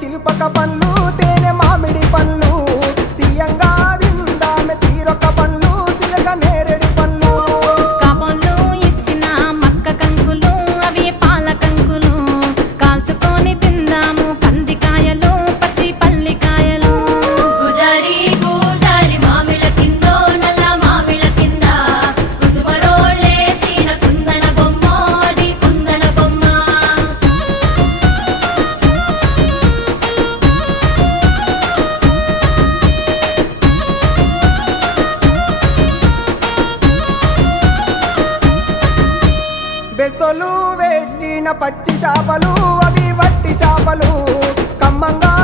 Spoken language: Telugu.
శిల్పక పండ్లు తేనె మామిడి పండ్లు తీయంగా దిందామె తీరొక పండ్లు చిలక నేరేడి పండ్లు కాబోళ్ళు ఇచ్చిన మక్క కంకులు అవి పాల కంకులు కాల్చుకొని తిందాము కందికాయలు పచ్చి పల్లికాయలు గుజారి గుజారి మామిళ్ళ కిందో నల్ల మామిళ్ళ కింద కుసుమరోళ్ళేసిన కుందన బొమ్మ అది కుందన బొమ్మ బెస్తోలు పెట్టిన పచ్చి చేపలు అవి వట్టి చేపలు కమ్మంగా